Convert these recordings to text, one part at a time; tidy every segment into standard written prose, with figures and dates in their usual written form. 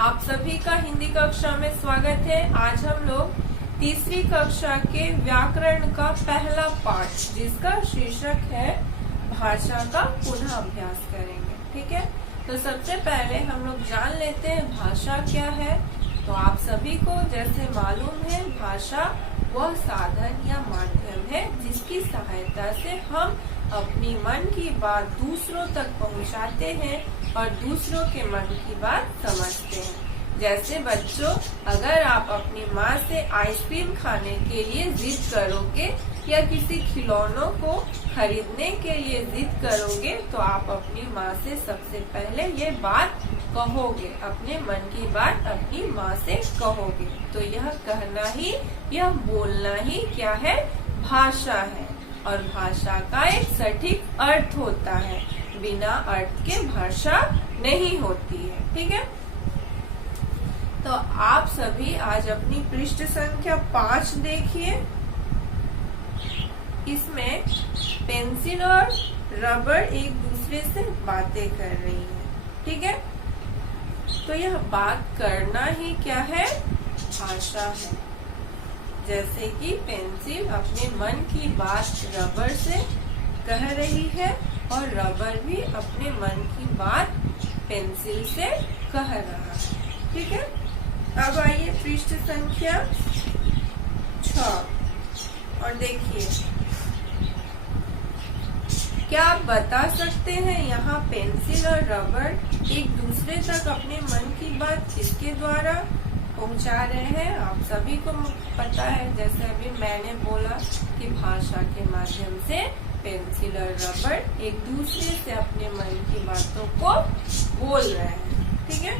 आप सभी का हिंदी कक्षा में स्वागत है। आज हम लोग तीसरी कक्षा के व्याकरण का पहला पाठ जिसका शीर्षक है भाषा का पुनः अभ्यास करेंगे। ठीक है, तो सबसे पहले हम लोग जान लेते हैं भाषा क्या है। तो आप सभी को जैसे मालूम है, भाषा वह साधन या माध्यम है जिसकी सहायता से हम अपनी मन की बात दूसरों तक पहुंचाते हैं और दूसरों के मन की बात समझते हैं। जैसे बच्चों, अगर आप अपनी माँ से आइसक्रीम खाने के लिए जिद करोगे या किसी खिलौनों को खरीदने के लिए जिद करोगे, तो आप अपनी माँ से सबसे पहले ये बात कहोगे, अपने मन की बात अपनी माँ से कहोगे। तो यह कहना ही, यह बोलना ही क्या है? भाषा है। और भाषा का एक सटीक अर्थ होता है, बिना अर्थ के भाषा नहीं होती है। ठीक है, तो आप सभी आज अपनी पृष्ठ संख्या 5 देखिए। इसमें पेंसिल और रबर एक दूसरे से बातें कर रही है। ठीक है, तो यह बात करना ही क्या है? भाषा है। जैसे कि पेंसिल अपने मन की बात रबर से कह रही है और रबर भी अपने मन की बात पेंसिल से कह रहा है। ठीक है, अब आइए पृष्ठ संख्या 6 और देखिए, क्या आप बता सकते हैं यहाँ पेंसिल और रबर एक दूसरे तक अपने मन की बात किसके द्वारा पहुंचा रहे हैं? आप सभी को पता है, जैसे अभी मैंने बोला कि भाषा के माध्यम से पेंसिल और रबर एक दूसरे से अपने मन की बातों को बोल रहे हैं। ठीक है,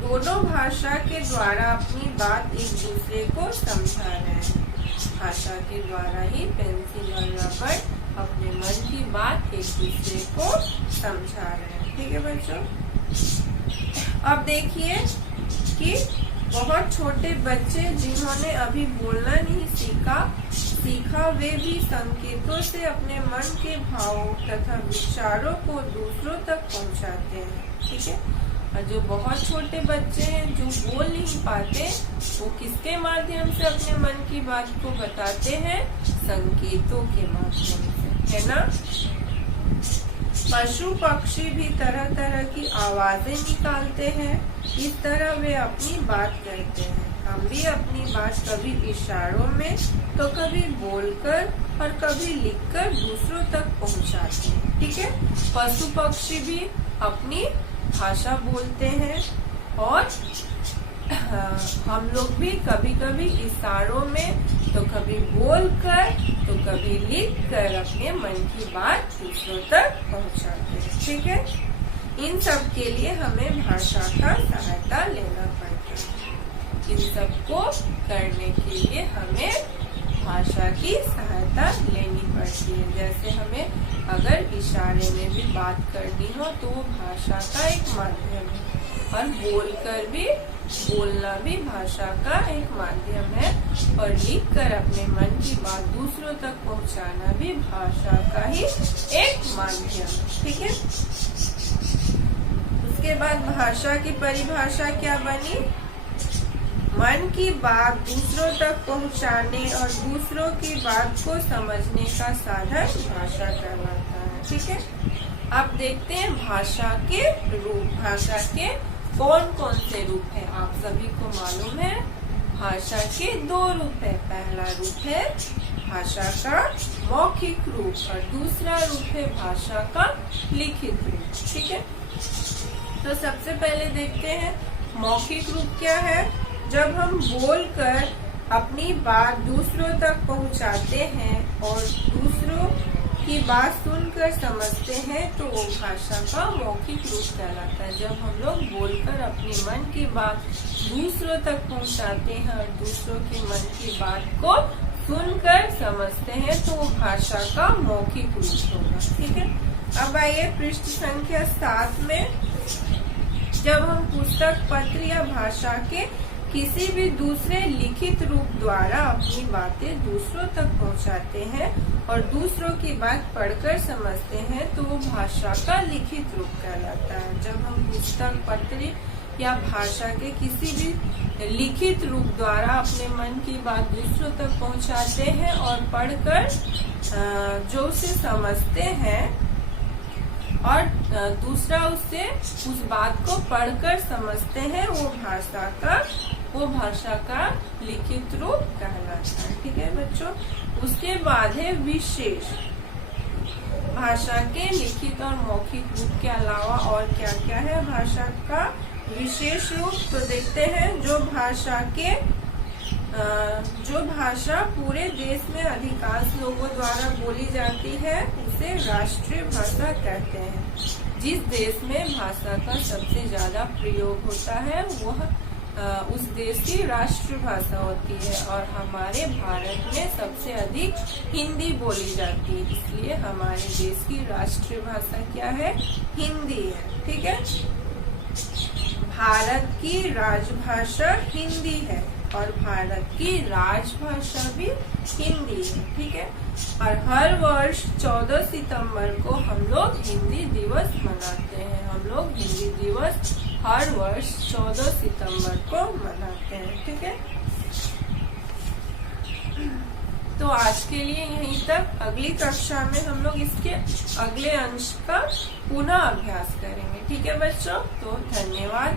दोनों भाषा के द्वारा अपनी बात एक दूसरे को समझा रहे हैं। भाषा के द्वारा ही पेंसिल और रबर अपने मन की बात एक दूसरे को समझा रहे हैं। ठीक है बच्चों, अब देखिए कि बहुत छोटे बच्चे जिन्होंने अभी बोलना नहीं सीखा वे भी संकेतों से अपने मन के भावों तथा विचारों को दूसरों तक पहुंचाते हैं। ठीक है, और जो बहुत छोटे बच्चे हैं जो बोल नहीं पाते, वो किसके माध्यम से अपने मन की बात को बताते हैं? संकेतों के माध्यम से, है ना। पशु पक्षी भी तरह तरह की आवाजें निकालते हैं, इस तरह वे अपनी बात कहते हैं। हम भी अपनी बात कभी इशारों में तो कभी बोलकर और कभी लिखकर दूसरों तक पहुंचाते हैं। ठीक है, पशु पक्षी भी अपनी भाषा बोलते हैं और हम लोग भी कभी कभी इशारों में तो कभी बोलकर तो कभी लिखकर अपने मन की बात दूसरों तक पहुंचाते हैं। ठीक है, इन सब के लिए हमें भाषा का सहायता लेना पड़ता है। इन सब को करने के लिए हमें भाषा की सहायता लेनी पड़ती है। जैसे हमें अगर इशारे में भी बात करनी हो तो वो भाषा का एक माध्यम है, और बोलकर भी बोलना भी भाषा का एक माध्यम है, और लिखकर अपने मन की बात दूसरों तक पहुंचाना भी भाषा का ही एक माध्यम है। ठीक है, उसके बाद भाषा की परिभाषा क्या बनी? मन की बात दूसरों तक पहुंचाने और दूसरों की बात को समझने का साधन भाषा कहलाता है। ठीक है, अब देखते हैं भाषा के रूप। भाषा के कौन कौन से रूप है? आप सभी को मालूम है, भाषा के 2 रूप है। पहला रूप है भाषा का मौखिक रूप और दूसरा रूप है भाषा का लिखित रूप। ठीक है, तो सबसे पहले देखते हैं मौखिक रूप क्या है। जब हम बोलकर अपनी बात दूसरों तक पहुंचाते हैं और दूसरों की बात सुनकर समझते हैं तो वो भाषा का मौखिक रूप कहलाता है। जब हम लोग बोलकर अपने मन की बात दूसरों तक पहुंचाते हैं और दूसरों के मन की बात को सुनकर समझते हैं तो वो भाषा का मौखिक रूप होगा। ठीक है, अब आइए पृष्ठ संख्या 7 में। जब हम पुस्तक, पत्र या भाषा के किसी भी दूसरे लिखित रूप द्वारा अपनी बातें दूसरों तक पहुंचाते हैं और दूसरों की बात पढ़कर समझते हैं तो वो भाषा का लिखित रूप कहलाता है। जब हम पुस्तक, पत्र या भाषा के किसी भी लिखित रूप द्वारा अपने मन की बात दूसरों तक पहुंचाते हैं और पढ़कर जो उसे समझते हैं और दूसरा उससे उस बात को पढ़कर समझते हैं, वो भाषा का लिखित रूप कहलाता है। ठीक है बच्चों। उसके बाद है विशेष। भाषा के लिखित और मौखिक रूप के अलावा और क्या क्या है भाषा का विशेष रूप, तो देखते हैं जो भाषा पूरे देश में अधिकांश लोगों द्वारा बोली जाती है उसे राष्ट्रीय भाषा कहते हैं। जिस देश में भाषा का सबसे ज्यादा प्रयोग होता है वह उस देश की राष्ट्रभाषा होती है और हमारे भारत में सबसे अधिक हिंदी बोली जाती है, इसलिए हमारे देश की राष्ट्रीय भाषा क्या है? हिंदी है। ठीक है। भारत की राजभाषा हिंदी है और भारत की राजभाषा भी हिंदी है। ठीक है। और हर वर्ष 14 सितंबर को हम लोग हिंदी दिवस मनाते हैं। हम लोग हिंदी दिवस हर वर्ष 14 सितंबर को मनाते हैं। ठीक है। तो आज के लिए यहीं तक। अगली कक्षा में हम लोग इसके अगले अंश का पुनः अभ्यास करेंगे। ठीक है बच्चों। तो धन्यवाद।